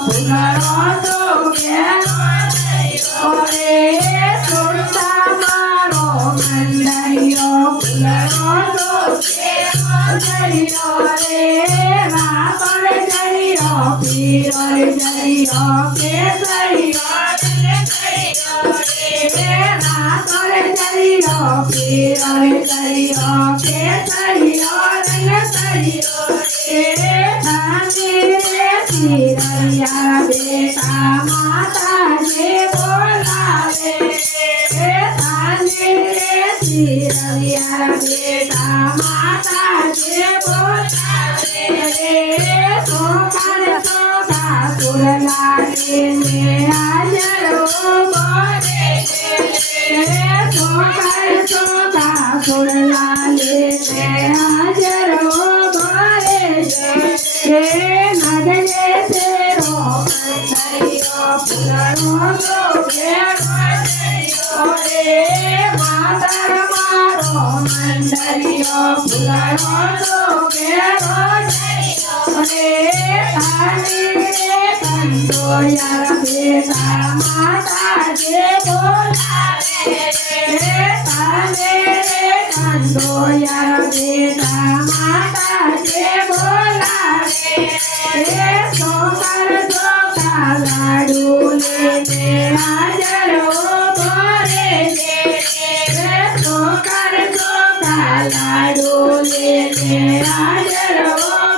ફૂલરો તો કેરો દરિયો રે સુરતા મારો મંડળિયો ફૂલરો તો કેરો દરિયો રે વાપર દરિયો પીરો દરિયો કેસરિયો દરિયો રે વાપર દરિયો પીરો દરિયો કેસરિયો દરિયો રે તાને સિરૈયા બેટા માતા જે બોલાવે તાને સિરૈયા બેટા માતા જે બોલાવે સોકાર સોગા સુર લાગે ને હાજરો બોલે સોકાર સોગા સુર લાગે ને હાજરો બોલે નગરે તેરો મંડળિયો ફૂલરો તો કેરો દરિયો રે માતર મારો મંડળિયો ફૂલરો તો કેરો દરિયો રે તાને કંદોયા બેટા માતા જે બોલાવે તાને કંદોયા બેટા માતા જે બોલાવે સોકાર સોગા લાડુ લેને હાજરો બોલે સોકાર સોગા લાડુ લેને હાજરો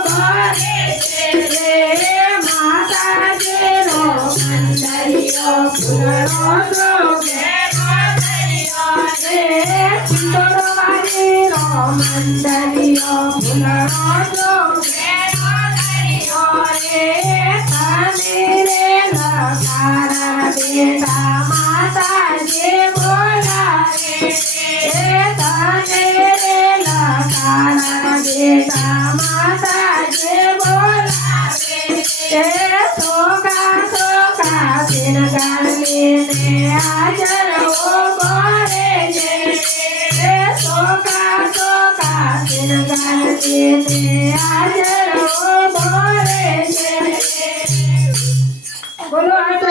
બોલે માતા જેરો મંડળિયો ફૂલરો તો કેરો દરિયો રે ચિંતોડો વાળેરો મંડળિયો ફૂલરો તો કેરો દરિયો રે તાને રે લકારા બેટા માતા જે બોલાવે તાને રે લકારા બેટા માતા